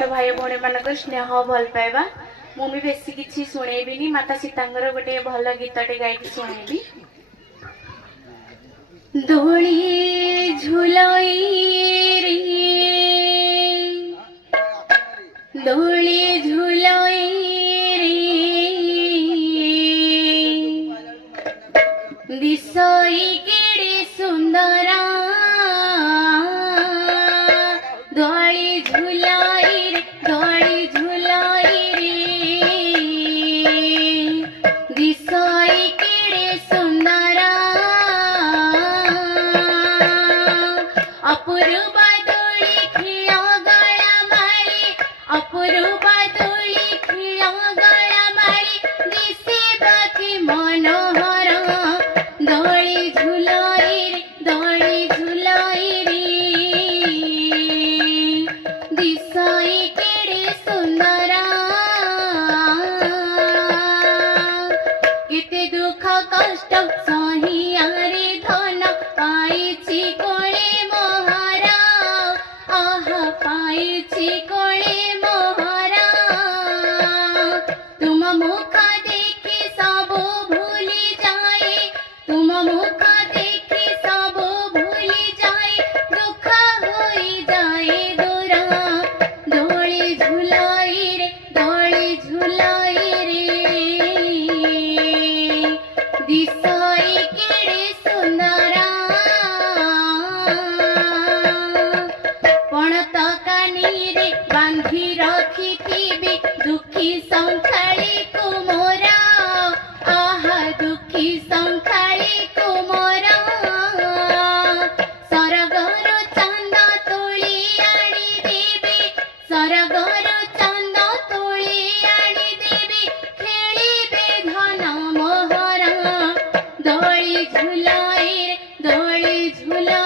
छोट भाई भौणी मान स्नेह भल पाइबा मुझे बेसी किसी शुणेबी माता सीतांगर गोटे भल गीतटे गाई शुणेबी। दोली झुलाई रे दोली झुलाई रे दिसई केड़े सुंदरा दोली झुलाई रे दोली झुलाई रे दिसई केड़े सुंदरा अपूर्वा दोली खिया गळा माळी अपूर्वा दोली खिया गळा माळी दिसे बाकी मनोहर दोली झुलाई रे दोली झुलाई रे दिसई केड़े सुंदरा केते दुख कष्ट सहिया रे धन पाइछि कोळे मोहरा आहा पाइछि कोळे मोहरा तुम मुख देखि सब भूली जाए तुम मुख देखि सब भूली जाए दुख होई जाए दूरा दोली झुलाई रे दोली झुलाई रे दिसई केड़े सुंदरा पणत कानी रे बांधी रखिथिबि दुखी संखाली कुमोरा आहा दुखी संखाली कुमोरा सरगर चांद तोली आनी देवी सरगर चांद तोली आनी देवी खेलिबे धन मोहरा दोली झुलाई रे दोली झुलाई